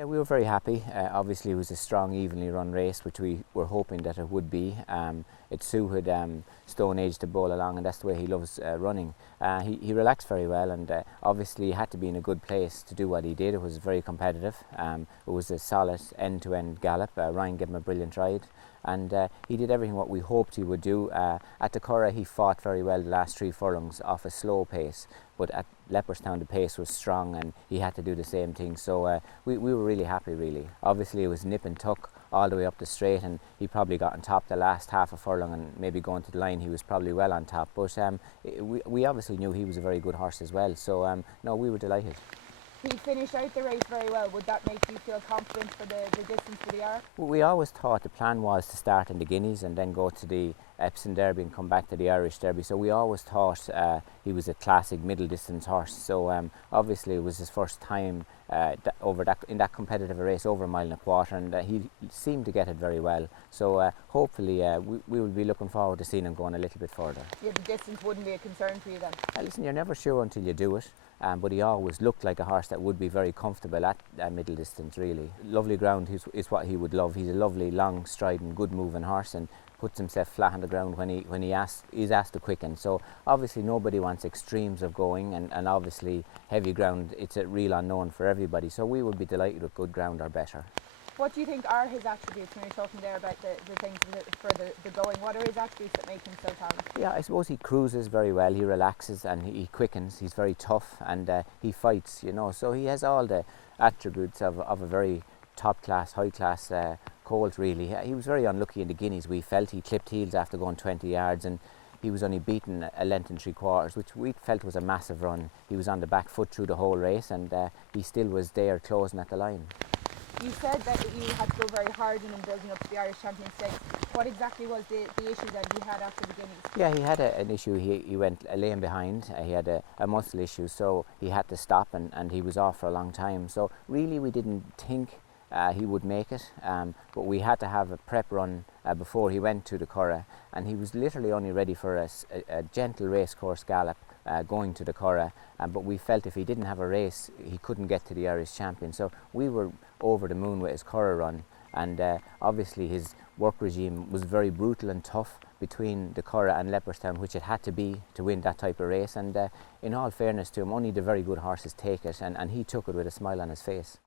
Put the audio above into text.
Yeah, we were very happy. Obviously, it was a strong, evenly run race, which we were hoping that it would be. It suited Stone Age to bowl along, and that's the way he loves running. He relaxed very well, and obviously he had to be in a good place to do what he did. It was very competitive. It was a solid end-to-end gallop. Ryan gave him a brilliant ride, and he did everything what we hoped he would do. At the Curragh, he fought very well the last 3 furlongs off a slow pace, but at Leopardstown the pace was strong and he had to do the same thing, so we were really happy really. Obviously it was nip and tuck all the way up the straight, and he probably got on top the last half a furlong, and maybe going to the line he was probably well on top, but we obviously knew he was a very good horse as well, so no, we were delighted. He finished out the race very well. Would that make you feel confident for the distance for the hour? Well, we always thought the plan was to start in the Guineas and then go to the Epsom Derby and come back to the Irish Derby. So we always thought he was a classic middle distance horse. So obviously it was his first time in that competitive race over 1.25 miles, and he seemed to get it very well. So hopefully we will be looking forward to seeing him going a little bit further. Yeah, the distance wouldn't be a concern for you then? Listen, you're never sure until you do it. But he always looked like a horse that would be very comfortable at middle distance really. Lovely ground is what he would love. He's a lovely, long striding, good moving horse, and puts himself flat on the ground when he's asked to quicken. So obviously nobody wants extremes of going, and obviously heavy ground, it's a real unknown for everybody. So we would be delighted with good ground or better. What do you think are his attributes when you're talking there about the things for the going? What are his attributes that make him so talented? Yeah, I suppose he cruises very well, he relaxes and he quickens, he's very tough, and he fights, you know, so he has all the attributes of a very top class, high class colt really. He was very unlucky in the Guineas, we felt. He clipped heels after going 20 yards, and he was only beaten a length and 3/4, which we felt was a massive run. He was on the back foot through the whole race, and he still was there closing at the line. You said that you had to go very hard in him building up to the Irish Champion Stakes. What exactly was the issue that he had after the Guineas? Yeah, he had an issue. He went a lane behind. He had a muscle issue, so he had to stop, and he was off for a long time. So really we didn't think he would make it, but we had to have a prep run before he went to the Curragh, and he was literally only ready for a gentle racecourse gallop going to the Curragh, but we felt if he didn't have a race he couldn't get to the Irish Champion. So we were over the moon with his Curragh run, and obviously his work regime was very brutal and tough between the Curragh and Leopardstown, which it had to be to win that type of race, and in all fairness to him, only the very good horses take it, and he took it with a smile on his face.